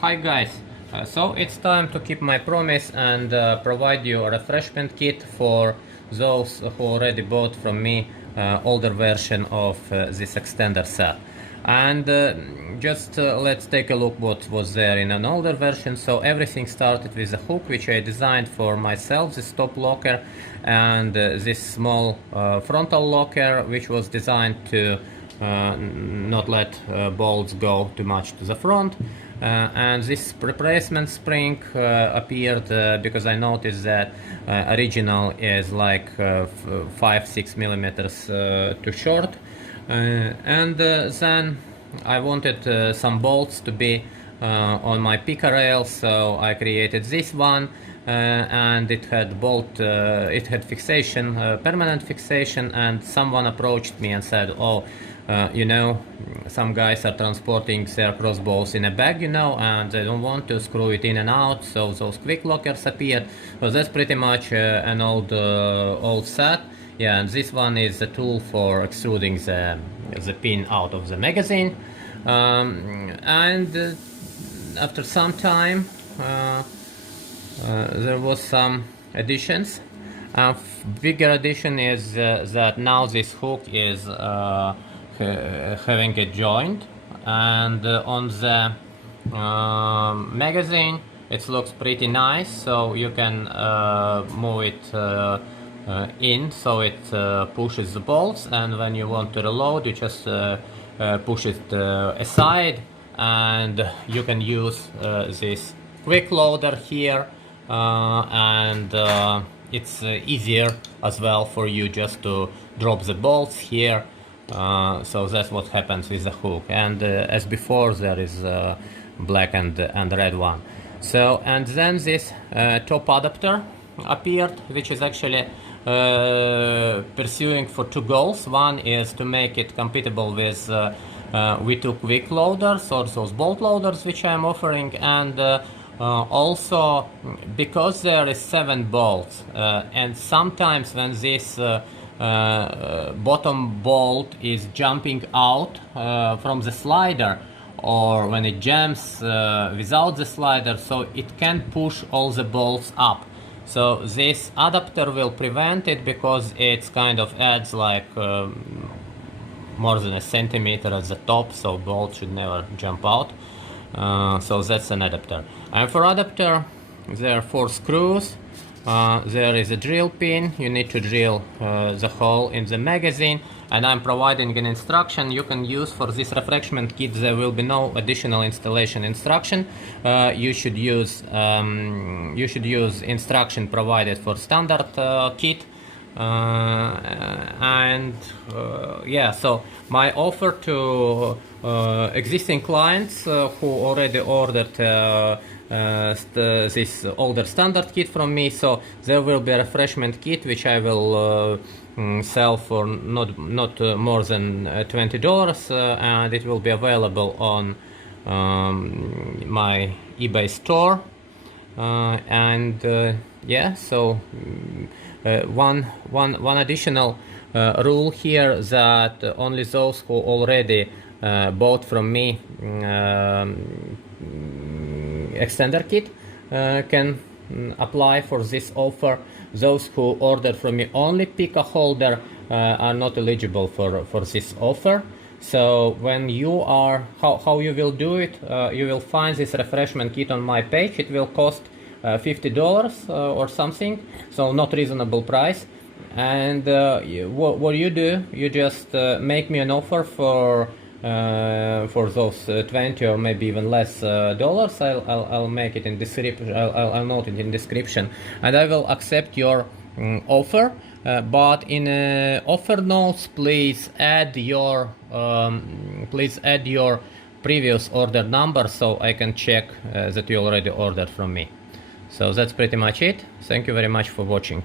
Hi guys, so it's time to keep my promise and provide you a refreshment kit for those who already bought from me older version of this extender set. And just let's take a look what was there in an older version. So everything started with a hook which I designed for myself, this top locker, and this small frontal locker which was designed to not let bolts go too much to the front. And this replacement spring appeared because I noticed that original is like 5-6 millimeters too short, and then I wanted some bolts to be on my picker rail, so I created this one, and it had fixation, permanent fixation, and someone approached me and said, oh, you know, some guys are transporting their crossbows in a bag, you know, and they don't want to screw it in and out, so those quick lockers appeared. So that's pretty much an old set. Yeah, and this one is a tool for extruding the pin out of the magazine. And after some time there was some additions. Bigger addition is that now this hook is having a joint, and on the magazine it looks pretty nice, so you can move it in, so it pushes the bolts, and when you want to reload you just push it aside, and you can use this quick loader here, and it's easier as well for you just to drop the bolts here. So that's what happens with the hook, and as before there is black and red one. So, and then this top adapter appeared, which is actually pursuing for two goals. One is to make it compatible with V2 quick loaders, or those bolt loaders which I am offering, and also because there is 7 bolts, and sometimes when this bottom bolt is jumping out from the slider, or when it jams without the slider, so it can push all the bolts up. So this adapter will prevent it, because it kind of adds like more than a centimeter at the top, so bolt should never jump out. So that's an adapter. And for adapter there are 4 screws. There is a drill pin. You need to drill the hole in the magazine, and I'm providing an instruction you can use for this refreshment kit. There will be no additional installation instruction. You should use instruction provided for standard kit. Yeah, so my offer to existing clients who already ordered this older standard kit from me, so there will be a refreshment kit which I will sell for not more than $20, and it will be available on my eBay store. Yeah, so one additional rule here, that only those who already bought from me extender kit can apply for this offer. Those who ordered from me only pick a holder are not eligible for this offer. So when you are, how you will do it, you will find this refreshment kit on my page. It will cost $50 or something, so not reasonable price. And what you do, you just make me an offer for those 20 or maybe even less dollars. I'll make it in description. I'll note it in description, and I will accept your offer. But in offer notes, please add your previous order number, so I can check that you already ordered from me. So that's pretty much it. Thank you very much for watching.